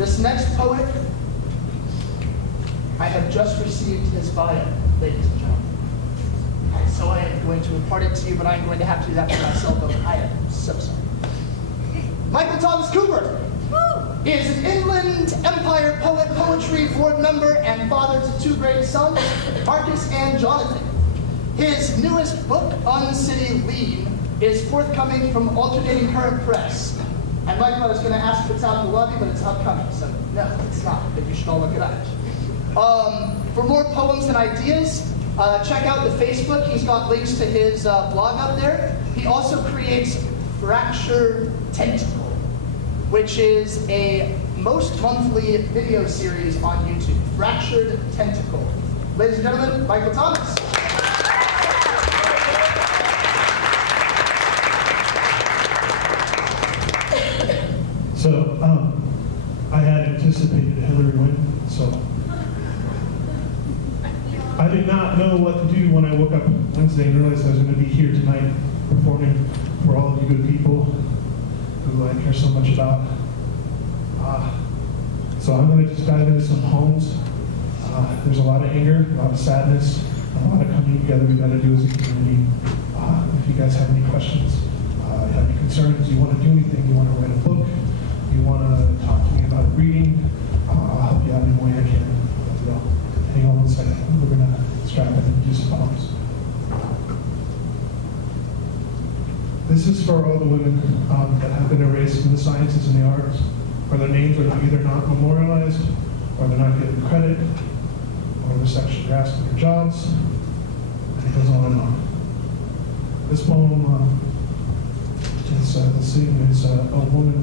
This next poet, I have just received his bio, ladies and gentlemen. And so I am going to impart it to you, but I'm going to have to do that for myself, though. I am so sorry. Michael Thomas Cooper is an Inland Empire poet, poetry board member, and father to two great sons, Marcus and Jonathan. His newest book, Uncity Lean, is forthcoming from Alternating Current Press. And Michael, I was going to ask if it's out in the lobby, but it's upcoming, so no, it's not, but you should all look it up. For more poems and ideas, check out the Facebook. He's got links to his blog up there. He also creates Fractured Tentacle, which is a most monthly video series on YouTube. Fractured Tentacle. Ladies and gentlemen, Michael Thomas. So, I had anticipated a Hillary win, so I did not know what to do when I woke up Wednesday and realized I was going to be here tonight performing for all of you good people who I care so much about. So I'm going to just dive into some poems. There's a lot of anger, a lot of sadness, a lot of coming together we got to do as a community. If you guys have any questions, have any concerns, you want to do anything, you want to write a book, you want to talk to me about reading, I'll help you out in any way I can. Hang on one second. We're going to strap in and do some poems. This is for all the women that have been erased in the sciences and the arts, where their names are either not memorialized, or they're not given credit, or they're sexually harassed in their jobs, and it goes on and on. This poem is the scene is a woman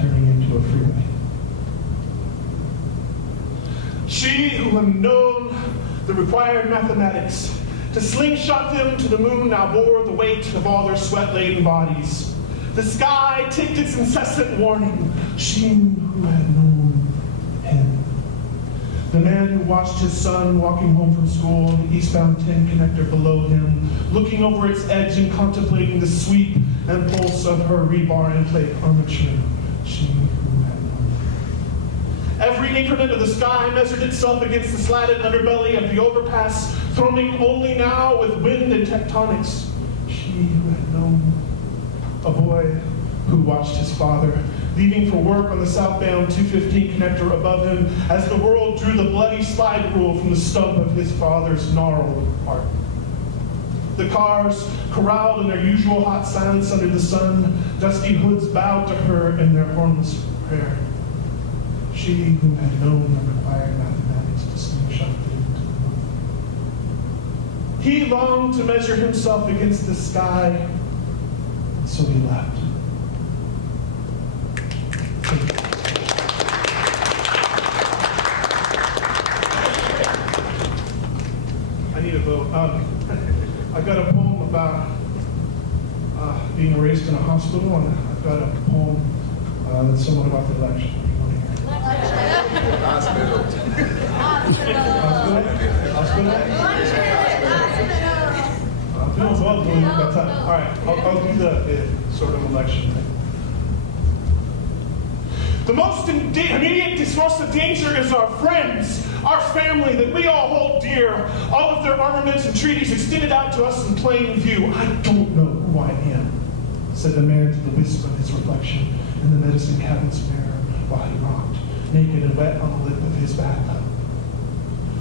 turning into a freeway. She who had known the required mathematics to slingshot them to the moon now bore the weight of all their sweat-laden bodies. The sky ticked its incessant warning. She who had known him. The man who watched his son walking home from school on the eastbound 10 connector below him, looking over its edge and contemplating the sweep and pulse of her rebar and plate armature. She who had known. Every increment of the sky measured itself against the slatted underbelly of the overpass, throbbing only now with wind and tectonics. She who had known. A boy who watched his father leaving for work on the southbound 215 connector above him as the world drew the bloody slide rule from the stump of his father's gnarled heart. The cars, corralled in their usual hot silence under the sun, dusty hoods bowed to her in their hornless prayer. She who had known the required mathematics to slingshot them to the moon. He longed to measure himself against the sky, and so he left. I need a vote. I got a poem about being erased in a hospital, and I've got a poem that's somewhat about the election. Hospital. All right, I'll do the sort of election thing. The most immediate source of danger is our friends, our family that we all hold dear, all of their armaments and treaties extended out to us in plain view. I don't know who I am, said the man to the wisp of his reflection in the medicine cabinet's mirror while he rocked, naked and wet on the lip of his bathtub.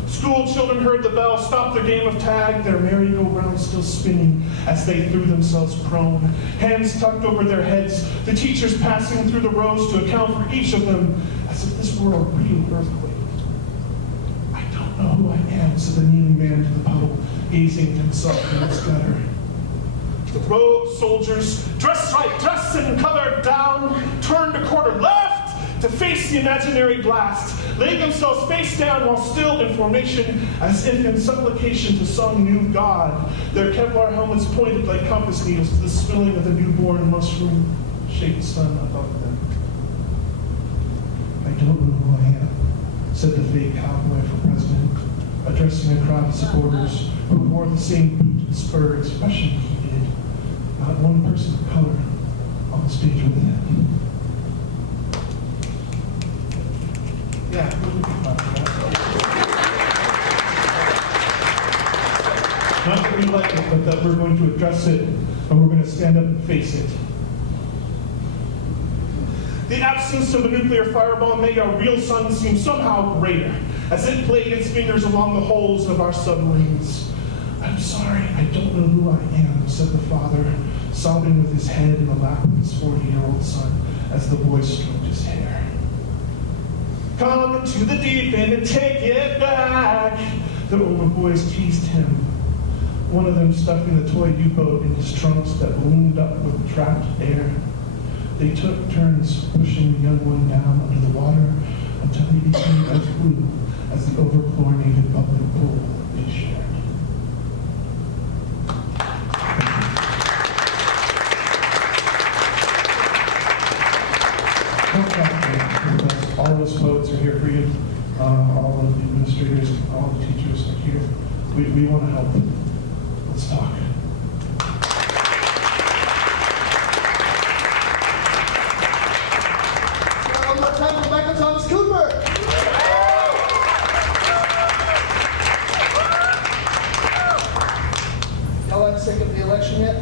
School children heard the bell stop their game of tag, their merry-go-round still spinning as they threw themselves prone, hands tucked over their heads, the teachers passing through the rows to account for each of them as if this were a real earthquake. I don't know who I am, said the kneeling man to the puddle, gazing at himself in its gutter. The row of soldiers, dressed right, dressed and covered down, turned a quarter left to face the imaginary blast, laid themselves face down while still in formation, as if in supplication to some new god. Their Kevlar helmets pointed like compass needles to the spilling of the newborn mushroom-shaped sun above them. I don't know who I am, said the fake cowboy for president, addressing a crowd of supporters who wore the same boot and spur expression he did. Not one person of color on the stage with him. like it, but that we're going to address it and we're going to stand up and face it. The absence of a nuclear fireball made our real sun seem somehow greater, as it played its fingers along the holes of our submarines. I'm sorry, I don't know who I am, said the father, sobbing with his head in the lap of his 40-year-old son as the boy stroked his hair. Come to the deep end and take it back, the older boys teased him, one of them stuffing the toy U-boat in his trunks that ballooned up with trapped air. They took turns pushing the young one down under the water until he became as blue as the over-chlorinated bubbling pool they shared. All of those poets are here for you. All of the administrators, all the teachers are here. We want to help. Let's talk. One more time for Michael Thomas Cooper. Y'all aren't sick of the election yet?